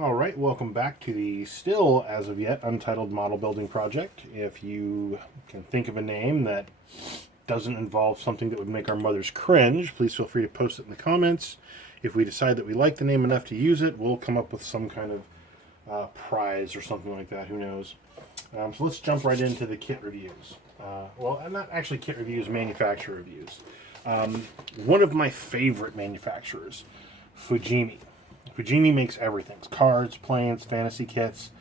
All right, welcome back to the still, as of yet, untitled model building project. If you can think of a name that doesn't involve something that would make our mothers cringe, please feel free to post it in the comments. If we decide that we like the name enough to use it, we'll come up with some kind of prize or something like that. Who knows? So let's jump right into the kit reviews. Well, not actually kit reviews, manufacturer reviews. One of my favorite manufacturers, Fujimi. Fujimi makes everything: cards, planes, fantasy kits.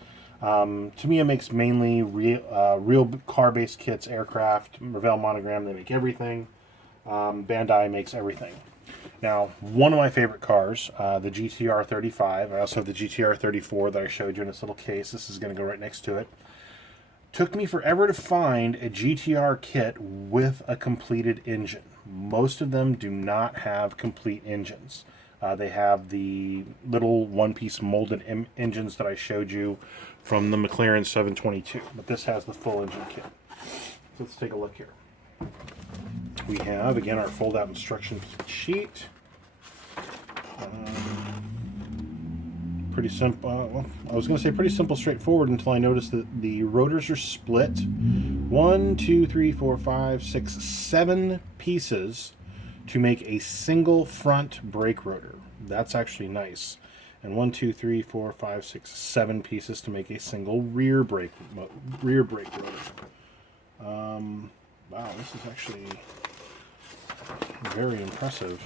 Tamiya makes mainly real car-based kits, aircraft, Revell Monogram. They make everything. Bandai makes everything. Now, one of my favorite cars, the GTR 35. I also have the GTR 34 that I showed you in this little case. This is going to go right next to it. Took me forever to find a GTR kit with a completed engine. Most of them do not have complete engines. They have the little one-piece molded engines that I showed you from the McLaren 722, but this has the full engine kit. So let's take a look here. We have, again, our fold-out instruction sheet. Pretty simple. Well, I was going to say pretty simple, straightforward, until I noticed that the rotors are split. 1, 2, 3, 4, 5, 6, 7 pieces to make a single front brake rotor. That's actually nice. And 1, 2, 3, 4, 5, 6, 7 pieces to make a single rear brake rotor. Wow, this is actually very impressive.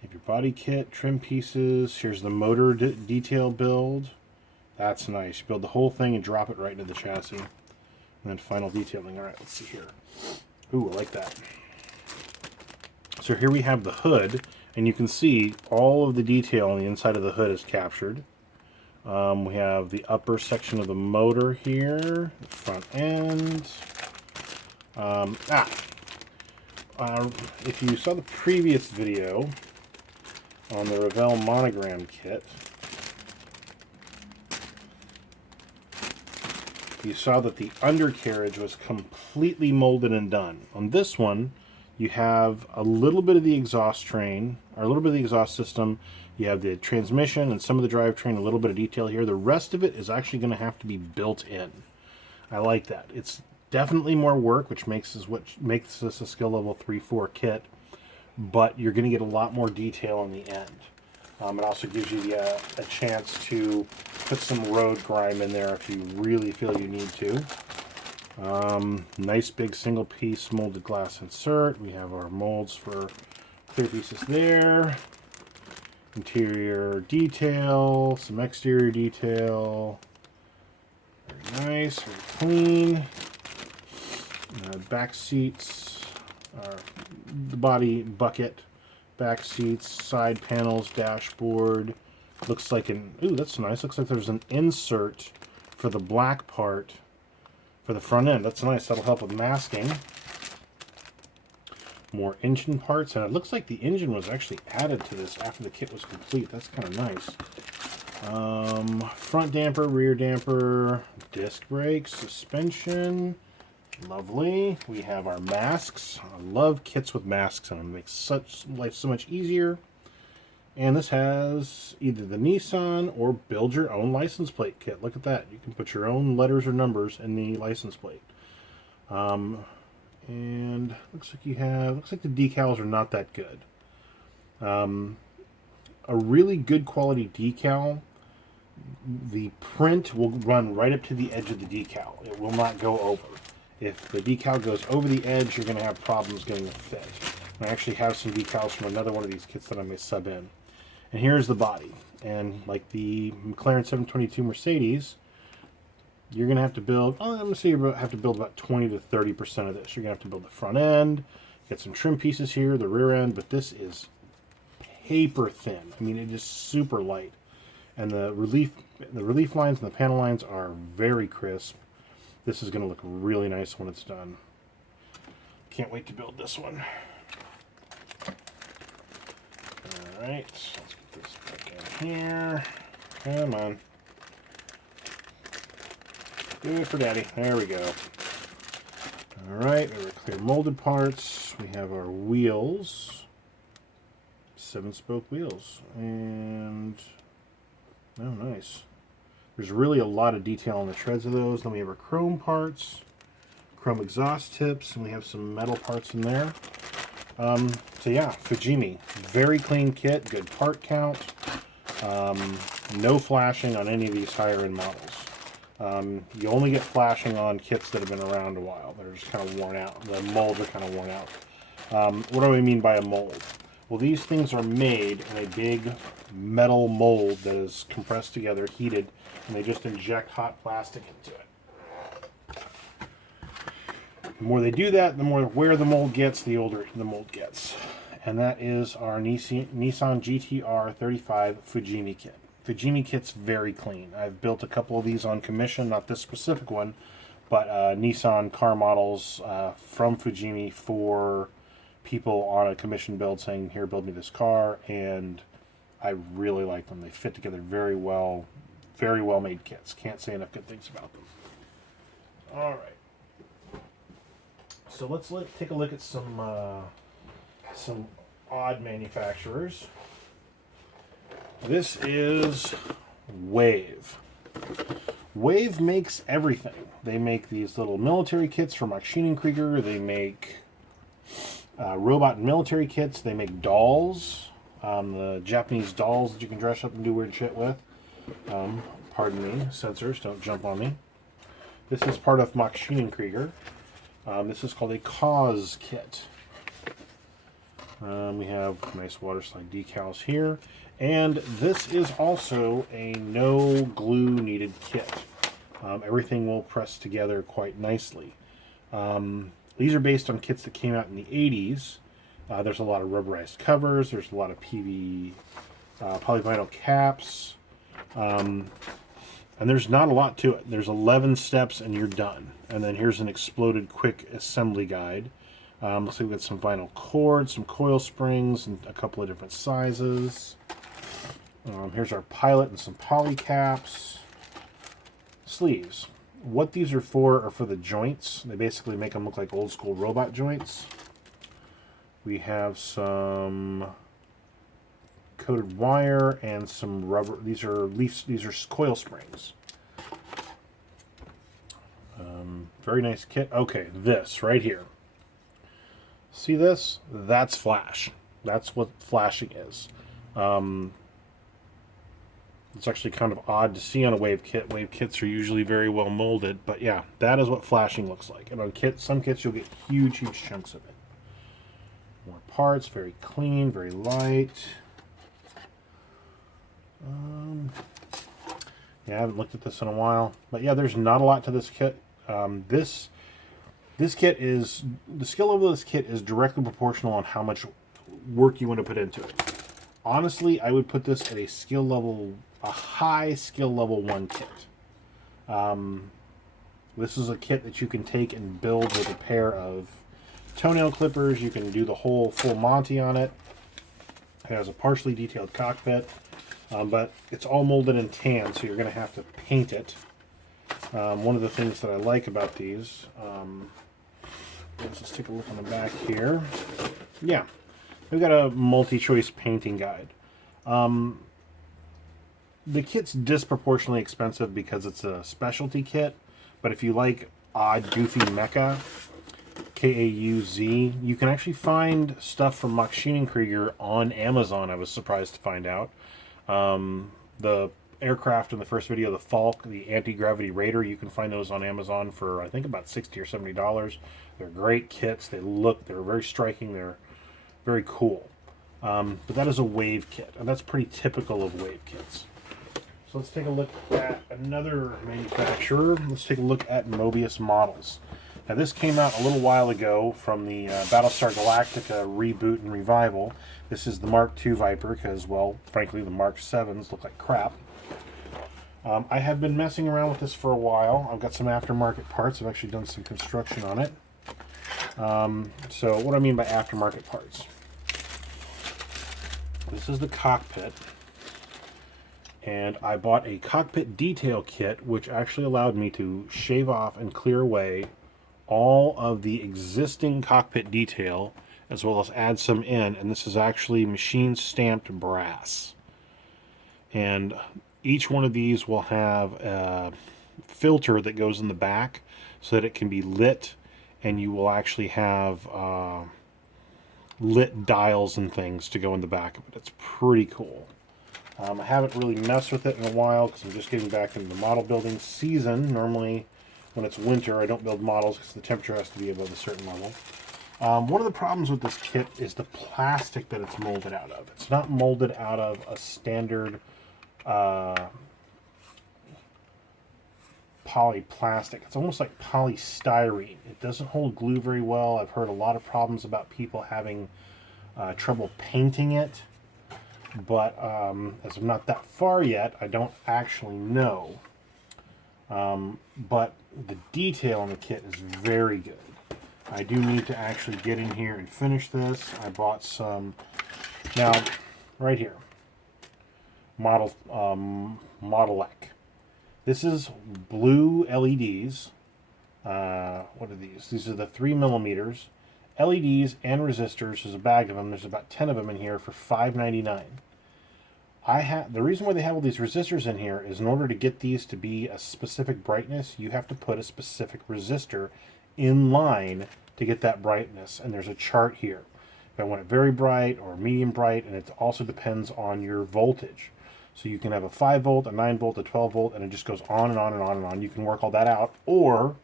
You have your body kit, trim pieces. Here's the motor detail build. That's nice. You build the whole thing and drop it right into the chassis. And then final detailing. All right, let's see here. Ooh, I like that. So here we have the hood, and you can see all of the detail on the inside of the hood is captured. We have the upper section of the motor here, the front end. If you saw the previous video on the Revell Monogram kit, you saw that the undercarriage was completely molded and done. On this one, you have a little bit of the exhaust train, or a little bit of the exhaust system. You have the transmission and some of the drivetrain, a little bit of detail here. The rest of it is actually going to have to be built in. I like that. It's definitely more work, which makes this a skill level 3-4 kit, but you're going to get a lot more detail on the end. It also gives you a chance to put some road grime in there if you really feel you need to. Nice big single piece molded glass insert. We have our molds for clear pieces there. Interior detail, some exterior detail. Very nice, very clean. Back seats, the body bucket, back seats, side panels, dashboard. Looks like ooh, that's nice. Looks like there's an insert for the black part for the front end. That's nice. That'll help with masking. More engine parts, and it looks like the engine was actually added to this after the kit was complete. That's kind of nice. Front damper, rear damper, disc brakes, suspension. Lovely. We have our masks. I love kits with masks on them. It makes life so much easier. And this has either the Nissan or build your own license plate kit. Look at that. You can put your own letters or numbers in the license plate. And looks like the decals are not that good. A really good quality decal, the print will run right up to the edge of the decal. It will not go over. If the decal goes over the edge, you're going to have problems getting it fit. I actually have some decals from another one of these kits that I may sub in. And here's the body. And like the McLaren 722 Mercedes, you're going to have to build, I'm going to say you have to build about 20 to 30% of this. You're going to have to build the front end, get some trim pieces here, the rear end, but this is paper thin. I mean, it is super light. And the relief lines and the panel lines are very crisp. This is going to look really nice when it's done. Can't wait to build this one. Alright, let's get this back in here. Come on. Do it for Daddy. There we go. Alright, we have our clear molded parts. We have our wheels. 7-spoke wheels. And nice. There's really a lot of detail on the treads of those. Then we have our chrome parts, chrome exhaust tips, and we have some metal parts in there. So yeah, Fujimi, very clean kit, good part count, no flashing on any of these higher end models. You only get flashing on kits that have been around a while. They're just kind of worn out. The molds are kind of worn out. What do I mean by a mold? Well, these things are made in a big metal mold that is compressed together, heated, and they just inject hot plastic into it. The more they do that, the more wear the mold gets, the older the mold gets. And that is our Nissan GT-R 35 Fujimi kit. Fujimi kit's very clean. I've built a couple of these on commission, not this specific one, but Nissan car models from Fujimi for people on a commission build saying, here, build me this car, and I really like them. They fit together very well made kits. Can't say enough good things about them. All right. So let's take a look at some odd manufacturers. This is Wave. Wave makes everything. They make these little military kits for Maschinenkrieger. They make robot and military kits. They make dolls. The Japanese dolls that you can dress up and do weird shit with. Pardon me, censors, don't jump on me. This is part of Maschinenkrieger. This is called a Cause kit. We have nice water slide decals here. And this is also a no glue needed kit. Everything will press together quite nicely. These are based on kits that came out in the 80s. There's a lot of rubberized covers. There's a lot of polyvinyl caps. And there's not a lot to it. There's 11 steps and you're done. And then here's an exploded quick assembly guide. Looks like we've got some vinyl cords, some coil springs, and a couple of different sizes. Here's our pilot and some poly caps. Sleeves. What these are for the joints. They basically make them look like old school robot joints. We have some coated wire and some rubber. These are coil springs. Very nice kit. Okay, this right here. See this? That's flash. That's what flashing is. It's actually kind of odd to see on a Wave kit. Wave kits are usually very well molded, but yeah, that is what flashing looks like. And on some kits you'll get huge chunks of it. More parts, very clean, very light. Yeah, I haven't looked at this in a while, but yeah, there's not a lot to this kit. This kit is, the skill level of this kit is directly proportional on how much work you want to put into it. Honestly, I would put this at a high skill level 1 kit. This is a kit that you can take and build with a pair of toenail clippers. You can do the whole full Monty on it. It has a partially detailed cockpit, but it's all molded in tan, so you're going to have to paint it. One of the things that I like about these, let's just take a look on the back here. Yeah, we've got a multi-choice painting guide. The kit's disproportionately expensive because it's a specialty kit, but if you like odd, goofy mecha, K-A-U-Z, you can actually find stuff from Maschinenkrieger on Amazon, I was surprised to find out. The aircraft in the first video, the Falk, the anti-gravity Raider, you can find those on Amazon for I think about $60 or $70. They're great kits. They're very striking. They're very cool. But that is a Wave kit, and that's pretty typical of Wave kits. So let's take a look at another manufacturer. Let's take a look at Mobius Models. Now this came out a little while ago from the Battlestar Galactica reboot and revival. This is the Mark II Viper because, well, frankly, the Mark 7s look like crap. I have been messing around with this for a while. I've got some aftermarket parts. I've actually done some construction on it. So what do I mean by aftermarket parts? This is the cockpit. And I bought a cockpit detail kit, which actually allowed me to shave off and clear away all of the existing cockpit detail, as well as add some in. And this is actually machine stamped brass. And Each one of these will have a filter that goes in the back so that it can be lit, and you will actually have lit dials and things to go in the back of it. It's pretty cool. I haven't really messed with it in a while because I'm just getting back into the model building season. Normally, when it's winter, I don't build models because the temperature has to be above a certain level. One of the problems with this kit is the plastic that it's molded out of. It's not molded out of a standard polyplastic. It's almost like polystyrene. It doesn't hold glue very well. I've heard a lot of problems about people having trouble painting it. But as I'm not that far yet, I don't actually know. But the detail on the kit is very good. I do need to actually get in here and finish this. I bought some. Now, right here, Modelec. This is blue LEDs. What are these? These are the 3mm LEDs and resistors. There's a bag of them. There's about 10 of them in here for $5.99. The reason why they have all these resistors in here is in order to get these to be a specific brightness, you have to put a specific resistor in line to get that brightness. And there's a chart here. If I want it very bright or medium bright, and it also depends on your voltage. So you can have a 5 volt, a 9 volt, a 12 volt, and it just goes on and on and on and on. You can work all that out, or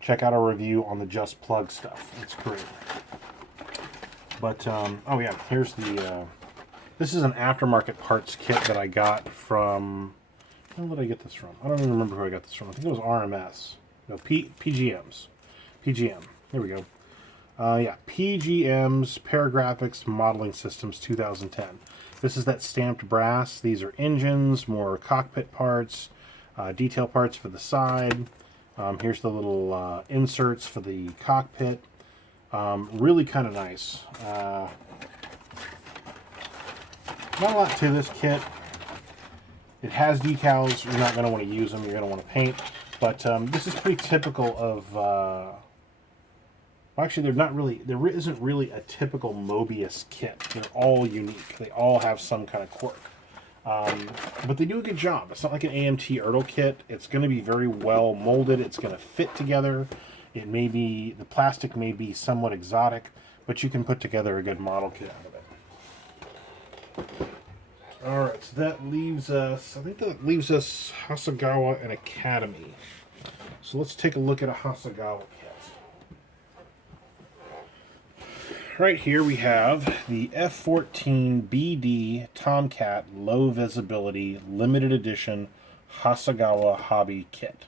check out our review on the Just Plug stuff. It's great. But, oh yeah, here's the, this is an aftermarket parts kit that I got from, where did I get this from? I don't even remember who I got this from. I think it was RMS. No, PGM's. PGM. Here we go. Yeah, PGM's Paragraphics Modeling Systems 2010. This is that stamped brass. These are engines, more cockpit parts, detail parts for the side. Here's the little inserts for the cockpit. Really kind of nice. Not a lot to this kit. It has decals. You're not going to want to use them. You're going to want to paint. But this is pretty typical of... actually, they're not really. There isn't really a typical Mobius kit. They're all unique. They all have some kind of quirk. But they do a good job. It's not like an AMT Ertl kit. It's going to be very well molded. It's going to fit together. It may be, the plastic may be somewhat exotic, but you can put together a good model kit out of it. Alright, so that leaves us, I think that leaves us Hasegawa and Academy. So let's take a look at a Hasegawa kit. Right here we have the F14 BD Tomcat Low Visibility Limited Edition Hasegawa Hobby Kit.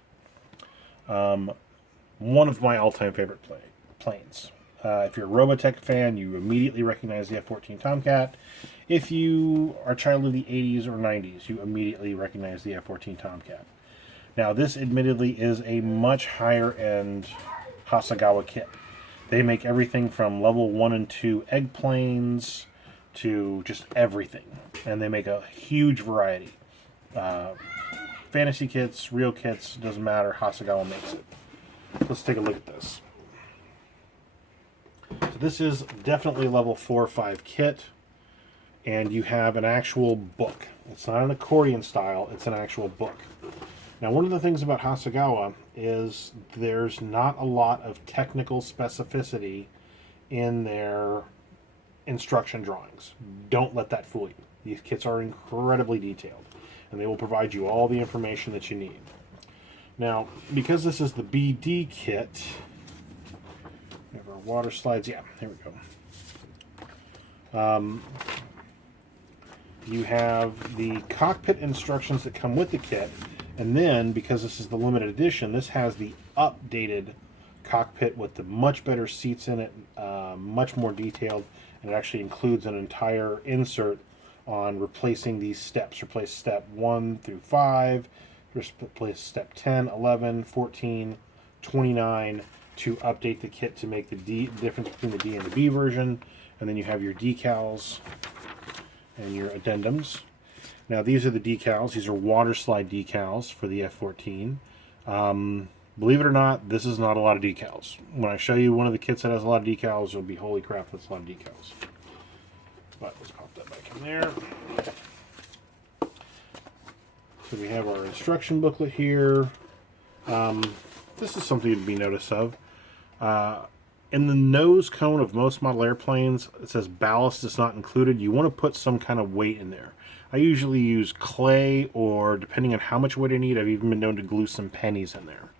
One of my all-time favorite planes. If you're a Robotech fan, you immediately recognize the F14 Tomcat. If you are a child of the 80s or 90s, you immediately recognize the F14 Tomcat. Now, this admittedly is a much higher-end Hasegawa kit. They make everything from level 1 and 2 egg planes to just everything. And they make a huge variety. Fantasy kits, real kits, doesn't matter. Hasegawa makes it. Let's take a look at this. So this is definitely a level 4 or 5 kit. And you have an actual book. It's not an accordion style, it's an actual book. Now, one of the things about Hasegawa is there's not a lot of technical specificity in their instruction drawings. Don't let that fool you. These kits are incredibly detailed, and they will provide you all the information that you need. Now, because this is the BD kit, we have our water slides. Yeah, here we go. You have the cockpit instructions that come with the kit. And then, because this is the limited edition, this has the updated cockpit with the much better seats in it, much more detailed, and it actually includes an entire insert on replacing these steps. Replace step 1 through 5, replace step 10, 11, 14, 29 to update the kit to make the difference between the D and the B version. And then you have your decals and your addendums. Now, these are the decals. These are water slide decals for the F14. Believe it or not, this is not a lot of decals. When I show you one of the kits that has a lot of decals, you'll be, holy crap, that's a lot of decals. But let's pop that back in there. So we have our instruction booklet here. This is something to be noticed of. In the nose cone of most model airplanes, it says ballast is not included. You want to put some kind of weight in there. I usually use clay, or depending on how much weight I need, I've even been known to glue some pennies in there.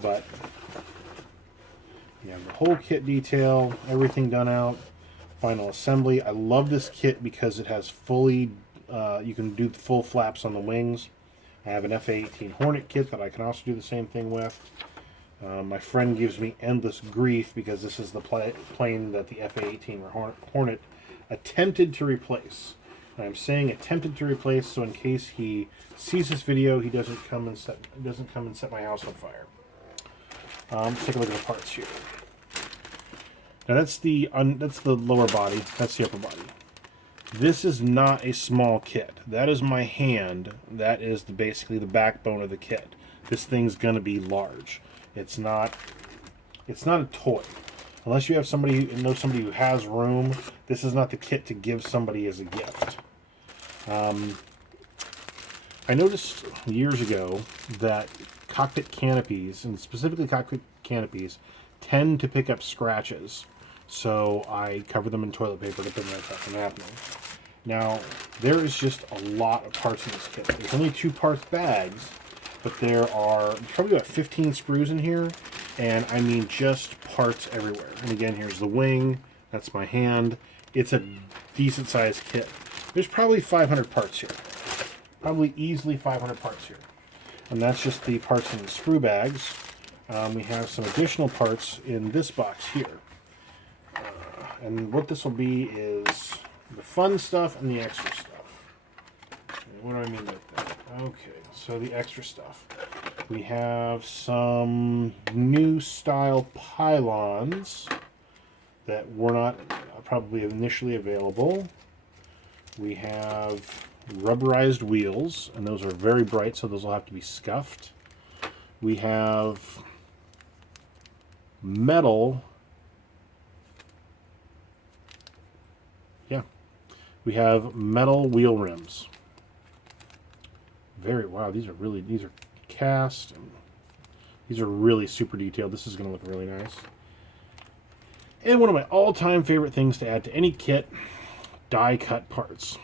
But you have the whole kit detail, everything done out, final assembly. I love this kit because it has fully, you can do the full flaps on the wings. I have an FA-18 Hornet kit that I can also do the same thing with. My friend gives me endless grief because this is the plane that the FA-18 Hornet attempted to replace. And I'm saying attempted to replace, so in case he sees this video, he doesn't come and set my house on fire. Let's take a look at the parts here. Now that's the lower body. That's the upper body. This is not a small kit. That is my hand. That is basically the backbone of the kit. This thing's gonna be large. It's not a toy. Unless you have somebody who has room, this is not the kit to give somebody as a gift. I noticed years ago that cockpit canopies, and specifically cockpit canopies, tend to pick up scratches. So I cover them in toilet paper to prevent that from happening. Now, there is just a lot of parts in this kit. There's only 2 parts bags, but there are probably about 15 screws in here, and I mean just parts everywhere. And again, here's the wing. That's my hand. It's a decent sized kit. There's probably 500 parts here. Probably easily 500 parts here. And that's just the parts in the screw bags. We have some additional parts in this box here. And what this will be is the fun stuff and the extra stuff. What do I mean by that? Okay, so the extra stuff. We have some new style pylons that were not probably initially available. We have rubberized wheels, and those are very bright, so those will have to be scuffed. We have metal. We have metal wheel rims. Wow, these are cast, and these are really super detailed. This is going to look really nice. And one of my all-time favorite things to add to any kit, die cut parts.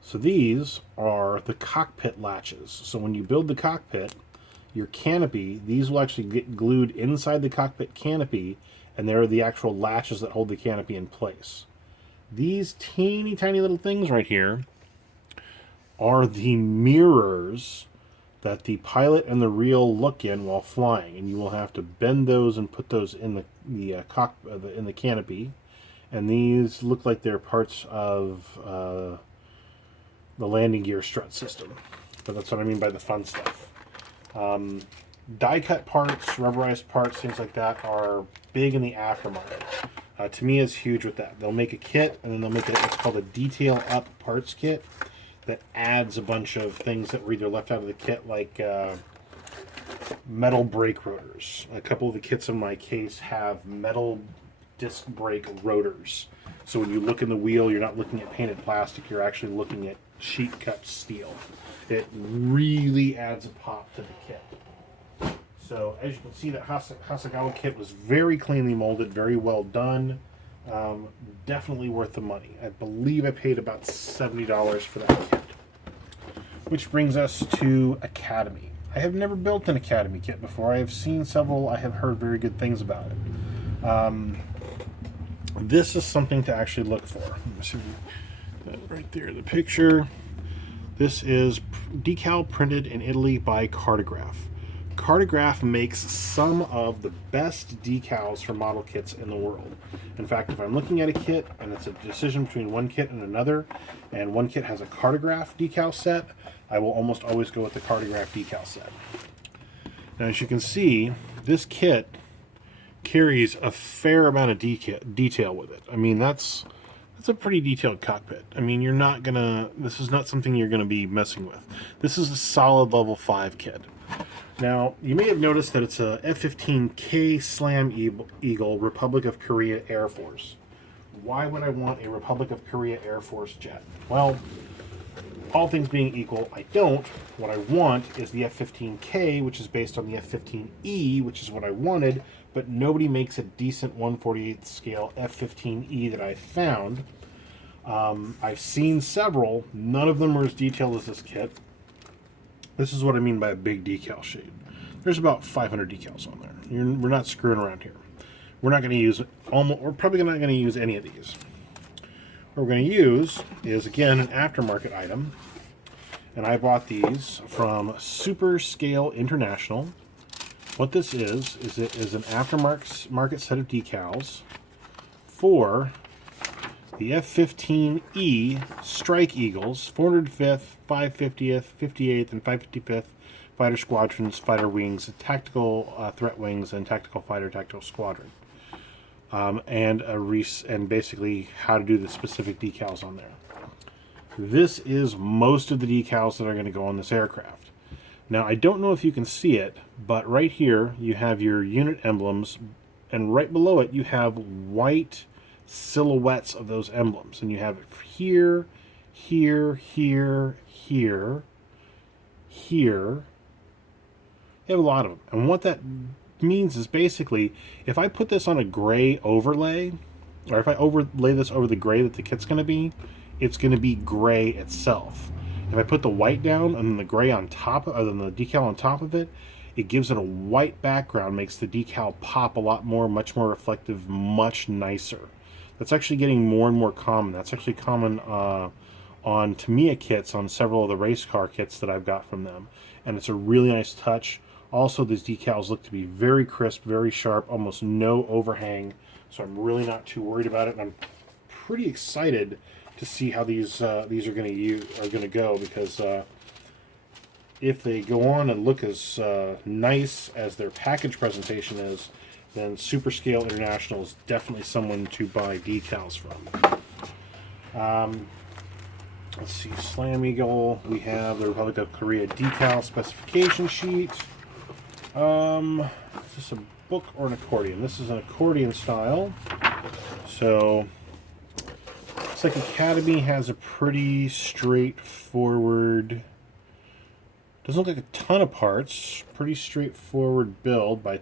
So these are the cockpit latches. So when you build the cockpit, your canopy, these will actually get glued inside the cockpit canopy, and they're the actual latches that hold the canopy in place. These teeny tiny little things right here are the mirrors that the pilot and the reel look in while flying, and you will have to bend those and put those in the canopy. And these look like they're parts of the landing gear strut system, but that's what I mean by the fun stuff. Die cut parts, rubberized parts, things like that are big in the aftermarket. To me, is huge with that. They'll make a kit, and then they'll make what's called a detail up parts kit that adds a bunch of things that were either left out of the kit, like metal brake rotors. A couple of the kits in my case have metal disc brake rotors. So when you look in the wheel, you're not looking at painted plastic, you're actually looking at sheet cut steel. It really adds a pop to the kit. So as you can see, that Hasegawa kit was very cleanly molded, very well done. Definitely worth the money. I believe I paid about $70 for that kit. Which brings us to Academy. I have never built an Academy kit before. I have seen several. I have heard very good things about it. This is something to actually look for. Let me see that right there, the picture. This is decal printed in Italy by Cartograph. Cartograph makes some of the best decals for model kits in the world. In fact, if I'm looking at a kit and it's a decision between one kit and another, and one kit has a Cartograph decal set, I will almost always go with the Cartograph decal set. Now, as you can see, this kit carries a fair amount of detail with it. I mean, that's a pretty detailed cockpit. I mean, this is not something you're gonna be messing with. This is a solid level 5 kit. Now, you may have noticed that it's a F-15K Slam Eagle Republic of Korea Air Force. Why would I want a Republic of Korea Air Force jet? Well, all things being equal, I don't. What I want is the F-15K, which is based on the F-15E, which is what I wanted, but nobody makes a decent 1/48 scale F-15E that I found. I've seen several. None of them are as detailed as this kit. This is what I mean by a big decal shade. There's about 500 decals on there. We're not screwing around here. We're not going to use we're probably not going to use any of these. What we're going to use is, again, an aftermarket item. And I bought these from Super Scale International. What this is it is an aftermarket set of decals for the F-15E Strike Eagles, 405th, 550th, 58th, and 555th Fighter Squadrons, Fighter Wings, Tactical Threat Wings, and Tactical Fighter Tactical Squadron. And basically how to do the specific decals on there. This is most of the decals that are going to go on this aircraft. Now, I don't know if you can see it, but right here you have your unit emblems, and right below it you have white silhouettes of those emblems, and you have it here, here, here, here, here. You have a lot of them, and what that means is basically if I put this on a gray overlay, or if I overlay this over the gray that the kit's going to be, it's going to be gray itself. If I put the white down and then the gray on top, other than the decal on top of it, it gives it a white background, makes the decal pop a lot more, much more reflective, much nicer. That's actually getting more and more common. That's actually common on Tamiya kits, on several of the race car kits that I've got from them. And it's a really nice touch. Also, these decals look to be very crisp, very sharp, almost no overhang. So I'm really not too worried about it. And I'm pretty excited to see how these are going to go, because if they go on and look as nice as their package presentation is, then Super Scale International is definitely someone to buy decals from. Let's see, Slam Eagle. We have the Republic of Korea decal specification sheet. Is this a book or an accordion? This is an accordion style. So, looks like Academy has a pretty straightforward, doesn't look like a ton of parts, pretty straightforward build. By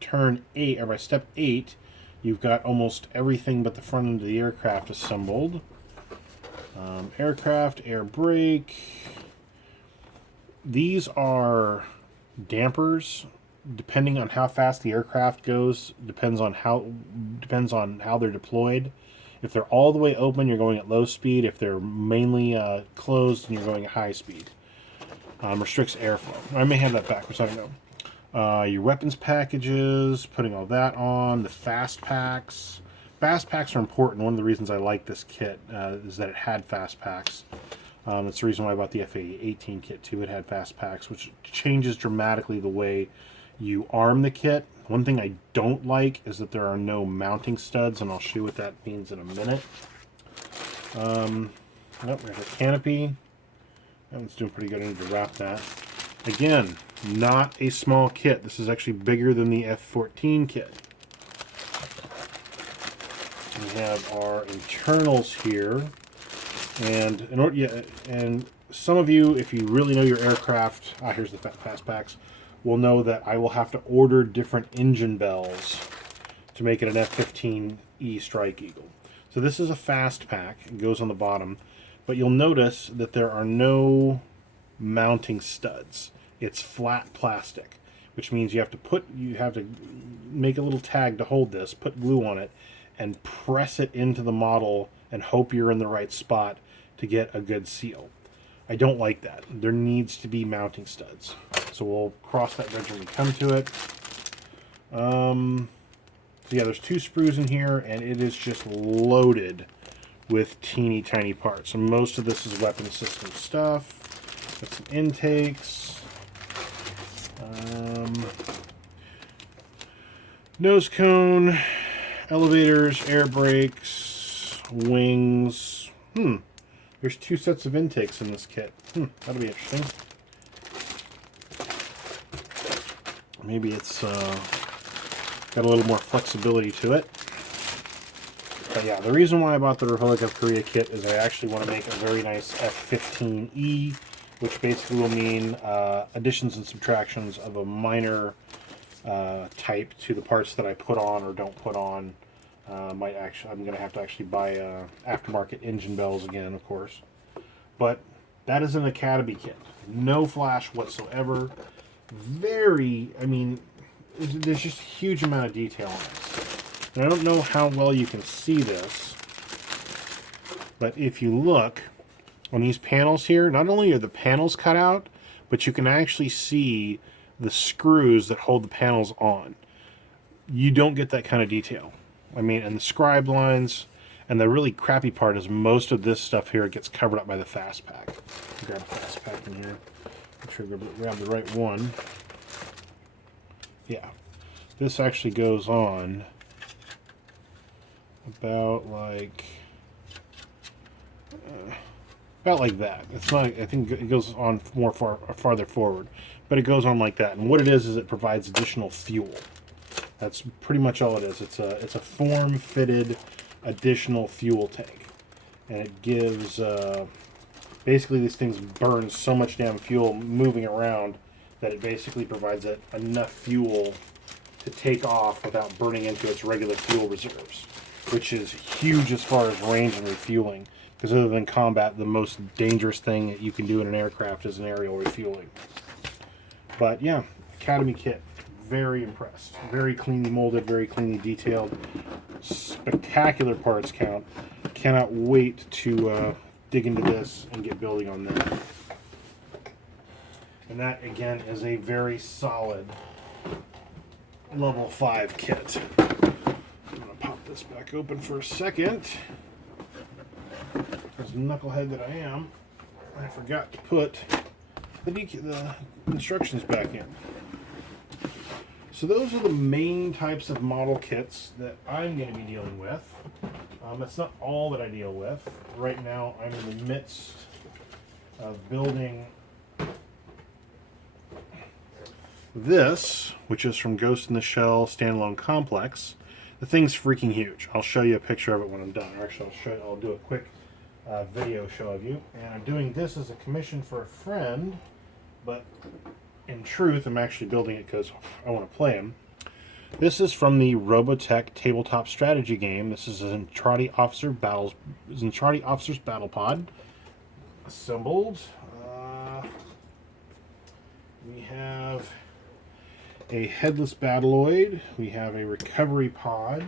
turn 8, or by step 8, you've got almost everything but the front end of the aircraft assembled. Aircraft, air brake. These are dampers. Depending on how fast the aircraft goes, depends on how they're deployed. If they're all the way open, you're going at low speed. If they're mainly closed, then you're going at high speed. Restricts airflow. I may have that backwards, I don't know. Your weapons packages, putting all that on. The fast packs. Fast packs are important. One of the reasons I like this kit is that it had fast packs. That's the reason why I bought the FA-18 kit too. It had fast packs, which changes dramatically the way you arm the kit. One thing I don't like is that there are no mounting studs, and I'll show you what that means in a minute. There's a canopy. That one's doing pretty good. I need to wrap that. Again, not a small kit. This is actually bigger than the F-14 kit. We have our internals here. And some of you, if you really know your aircraft, here's the fast packs, will know that I will have to order different engine bells to make it an F-15E Strike Eagle. So this is a fast pack. It goes on the bottom, but you'll notice that there are no mounting studs. It's flat plastic, which means you have to make a little tag to hold this, put glue on it, and press it into the model and hope you're in the right spot to get a good seal. I don't like that. There needs to be mounting studs. So we'll cross that bridge when we come to it. So yeah, there's 2 sprues in here, and it is just loaded with teeny tiny parts. And most of this is weapon system stuff. Got some intakes. Nose cone, elevators, air brakes, wings. There's 2 sets of intakes in this kit. That'll be interesting. Maybe it's got a little more flexibility to it. But yeah, the reason why I bought the Republic of Korea kit is I actually want to make a very nice F-15E, which basically will mean additions and subtractions of a minor type to the parts that I put on or don't put on. I'm going to have to actually buy aftermarket engine bells again, of course. But that is an Academy kit. No flash whatsoever. There's just a huge amount of detail on this. And I don't know how well you can see this, but if you look on these panels here, not only are the panels cut out, but you can actually see the screws that hold the panels on. You don't get that kind of detail. And the scribe lines, and the really crappy part is most of this stuff here gets covered up by the fast pack. Grab a fast pack in here. Make sure I grab the right one. Yeah, this actually goes on about like that. It's not. I think it goes on farther forward, but it goes on like that. And what it is it provides additional fuel. That's pretty much all it is. It's a form-fitted additional fuel tank, and it gives basically these things burn so much damn fuel moving around that it basically provides it enough fuel to take off without burning into its regular fuel reserves, which is huge as far as range and refueling. Because other than combat, the most dangerous thing that you can do in an aircraft is an aerial refueling. But yeah, Academy kit. Very impressed. Very cleanly molded, very cleanly detailed. Spectacular parts count. Cannot wait to dig into this and get building on that. And that, again, is a very solid level 5 kit. I'm going to pop this back open for a second. As knucklehead that I am, I forgot to put the instructions back in. So those are the main types of model kits that I'm going to be dealing with. It's not all that I deal with. Right now I'm in the midst of building this, which is from Ghost in the Shell Standalone Complex. The thing's freaking huge. I'll show you a picture of it when I'm done. Or actually, I'll do a quick video show of you. And I'm doing this as a commission for a friend, but in truth, I'm actually building it because I want to play him. This is from the Robotech tabletop strategy game. This is a Zentradi Officer's Battle Pod. Assembled. We have a headless Battloid. We have a recovery pod.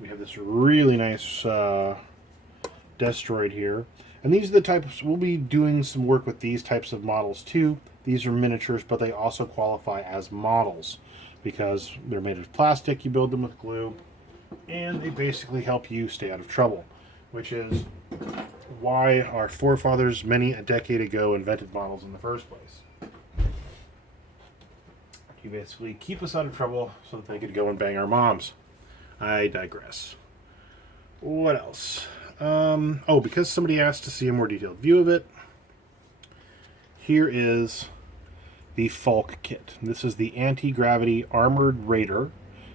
We have this really nice Destroid here. And these are the types, we'll be doing some work with these types of models too. These are miniatures, but they also qualify as models because they're made of plastic, you build them with glue, and they basically help you stay out of trouble, which is why our forefathers many a decade ago invented models in the first place. You basically keep us out of trouble so that they could go and bang our moms. I digress. What else? Because somebody asked to see a more detailed view of it, here is the Falk kit. This is the Anti-Gravity Armored Raider.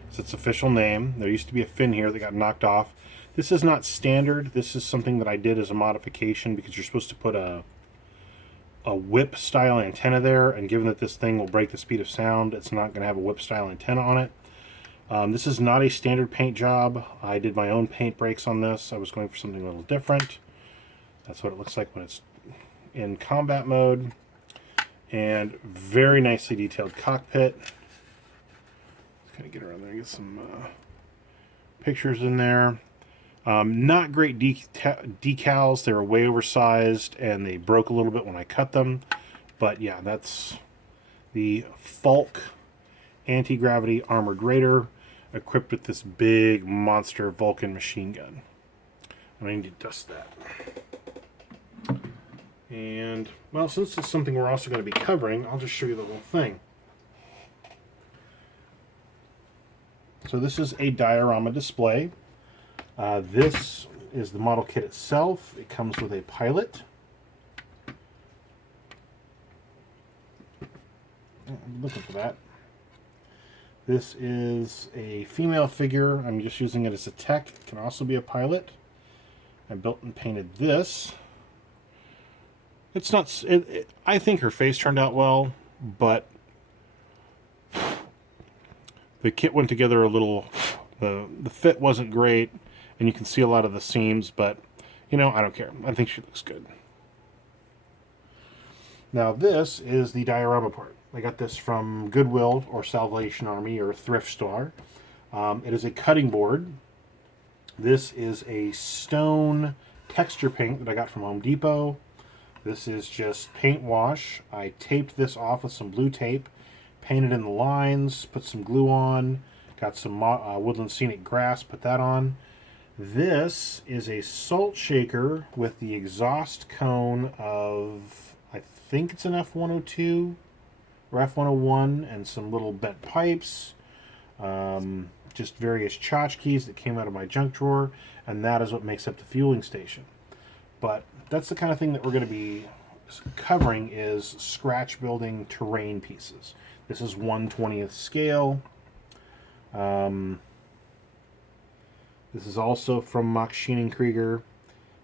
It's its official name. There used to be a fin here that got knocked off. This is not standard. This is something that I did as a modification because you're supposed to put a whip-style antenna there, and given that this thing will break the speed of sound, it's not going to have a whip-style antenna on it. This is not a standard paint job. I did my own paint breaks on this. I was going for something a little different. That's what it looks like when it's in combat mode. And very nicely detailed cockpit. Let's kind of get around there and get some pictures in there. Not great decals. They were way oversized and they broke a little bit when I cut them. But yeah, that's the Falk Anti-Gravity Armored Raider, equipped with this big monster Vulcan machine gun. I need to dust that. And, well, since it's something we're also going to be covering, I'll just show you the whole thing. So this is a diorama display. This is the model kit itself. It comes with a pilot. I'm looking for that. This is a female figure. I'm just using it as a tech. It can also be a pilot. I built and painted this. It's not... I think her face turned out well, but the kit went together a little... The fit wasn't great, and you can see a lot of the seams, but, you know, I don't care. I think she looks good. Now this is the diorama part. I got this from Goodwill or Salvation Army or Thrift Store. It is a cutting board. This is a stone texture paint that I got from Home Depot. This is just paint wash. I taped this off with some blue tape, painted in the lines, put some glue on, got some woodland scenic grass, put that on. This is a salt shaker with the exhaust cone of, I think it's an F102 or F101, and some little bent pipes, just various tchotchkes that came out of my junk drawer, and that is what makes up the fueling station. But that's the kind of thing that we're going to be covering, is scratch building terrain pieces. This is 1/20th scale. This is also from Maschinenkrieger.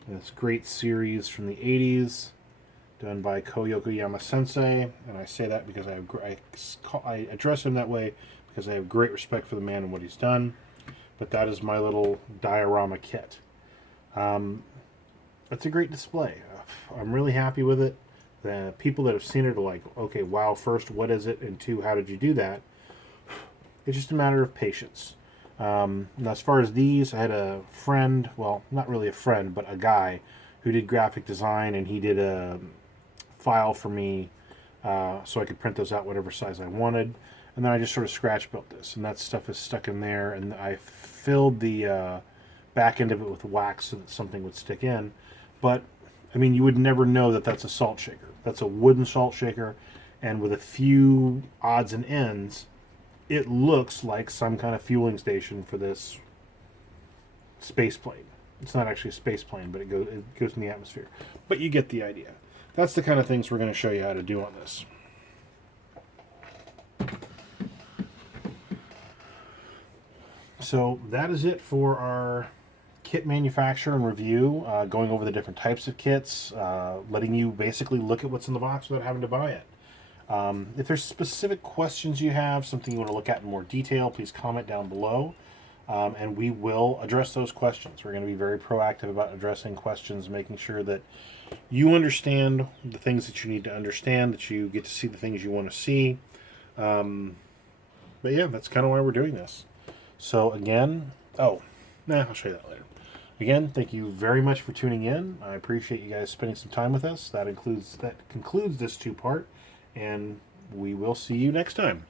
This great series from the 80s, done by Koyokoyama Sensei, and I say that because I address him that way because I have great respect for the man and what he's done. But that is my little diorama kit. It's a great display. I'm really happy with it. The people that have seen it are like, okay, wow, first, what is it? And two, how did you do that? It's just a matter of patience. Now, as far as these, I had a friend, well, not really a friend, but a guy who did graphic design, and he did a file for me so I could print those out whatever size I wanted. And then I just sort of scratch built this, and that stuff is stuck in there, and I filled the back end of it with wax so that something would stick in. But, I mean, you would never know that that's a salt shaker. That's a wooden salt shaker, and with a few odds and ends, it looks like some kind of fueling station for this space plane. It's not actually a space plane, but it goes in the atmosphere. But you get the idea. That's the kind of things we're going to show you how to do on this. So that is it for our kit manufacture and review, going over the different types of kits, letting you basically look at what's in the box without having to buy it. If there's specific questions you have, something you want to look at in more detail, please comment down below, and we will address those questions. We're going to be very proactive about addressing questions, making sure that you understand the things that you need to understand, that you get to see the things you want to see. But yeah, that's kind of why we're doing this. So again, I'll show you that later. Again, thank you very much for tuning in. I appreciate you guys spending some time with us. That concludes this two-part, and we will see you next time.